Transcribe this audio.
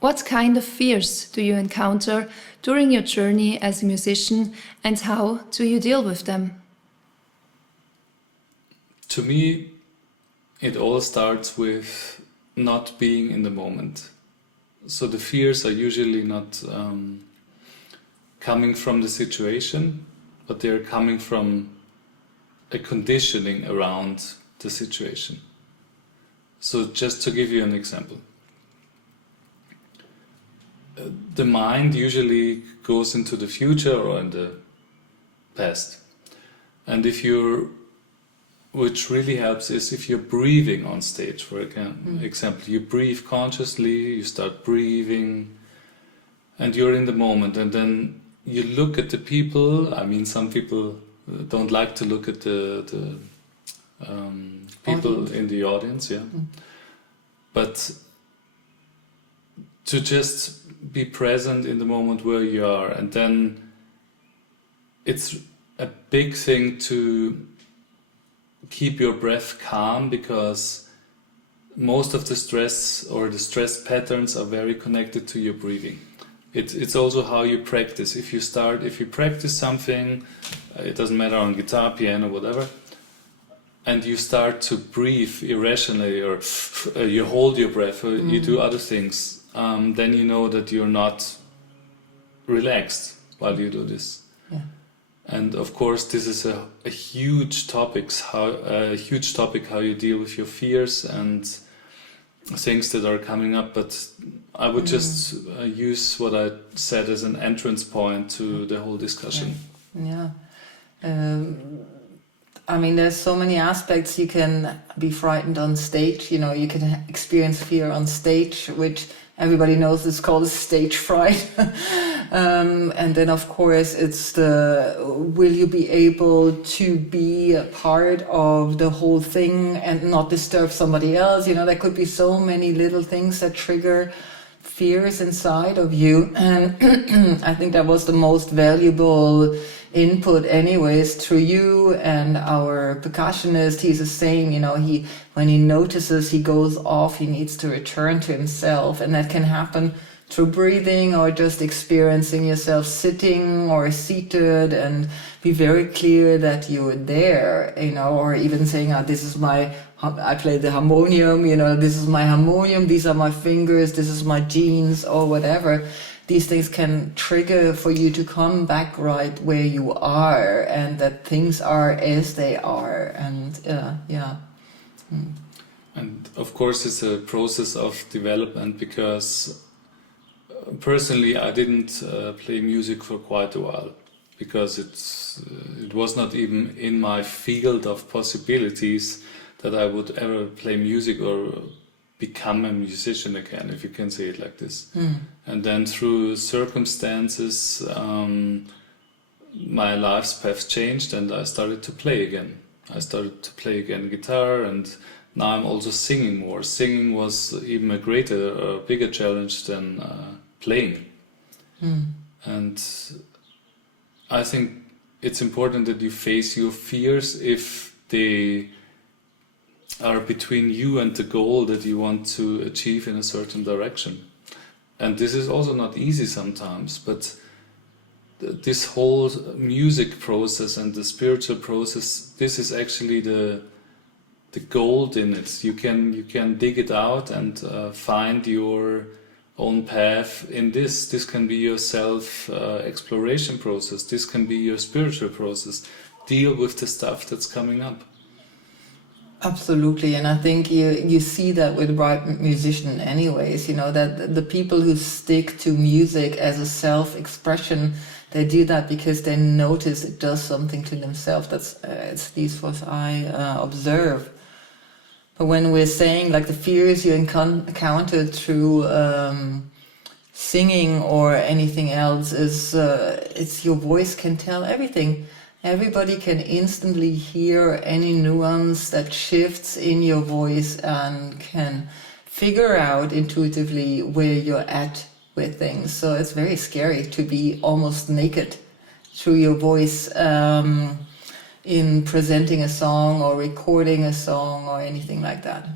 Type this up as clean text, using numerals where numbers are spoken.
What kind of fears do you encounter during your journey as a musician, and how do you deal with them? To me, it all starts with not being in the moment. So the fears are usually not coming from the situation, but they're coming from a conditioning around the situation. So just to give you an example, the mind usually goes into the future or in the past. And which really helps is if you're breathing on stage, for example, you breathe consciously, you start breathing, and you're in the moment, and then you look at the people. I mean, some people don't like to look at the people in the audience, yeah. But to just be present in the moment where you are, and then it's a big thing to keep your breath calm, because most of the stress or the stress patterns are very connected to your breathing. It's also how you practice. If you practice something, it doesn't matter, on guitar, piano, whatever, and you start to breathe irrationally, or you hold your breath, or you do other things, then you know that you're not relaxed while you do this. Yeah. And of course, this is a huge topic. How you deal with your fears and things that are coming up. But I would just use what I said as an entrance point to the whole discussion. Yeah. I mean, there's so many aspects. You can be frightened on stage. You know, you can experience fear on stage, which everybody knows is called stage fright. And then, of course, it's will you be able to be a part of the whole thing and not disturb somebody else? You know, there could be so many little things that trigger fears inside of you. And I think that was the most valuable input anyways through you and our percussionist. He's the same, you know, when he notices he goes off, he needs to return to himself, and that can happen through breathing or just experiencing yourself sitting or seated, and be very clear that you're there, you know, or even saying, I play the harmonium, you know, this is my harmonium, these are my fingers, this is my jeans, or whatever. These things can trigger for you to come back right where you are, and that things are as they are. And And of course, it's a process of development, because personally I didn't play music for quite a while, because it was not even in my field of possibilities that I would ever play music or become a musician again, if you can say it like this. And then through circumstances, my life's path changed, and I started to play again. I started to play again guitar, and now I'm also singing more. Singing was even a bigger challenge than playing. And I think it's important that you face your fears if they are between you and the goal that you want to achieve in a certain direction. And this is also not easy sometimes, but this whole music process and the spiritual process, this is actually the gold in it. You can dig it out and find your own path in this. This can be your self exploration process. This can be your spiritual process. Deal with the stuff that's coming up. Absolutely, and I think you see that with Bright Musician anyways, you know, that the people who stick to music as a self-expression, they do that because they notice it does something to themselves. That's at least what I observe. But when we're saying like the fears you encountered through singing or anything else, it's your voice can tell everything. Everybody can instantly hear any nuance that shifts in your voice and can figure out intuitively where you're at with things. So it's very scary to be almost naked through your voice in presenting a song or recording a song or anything like that.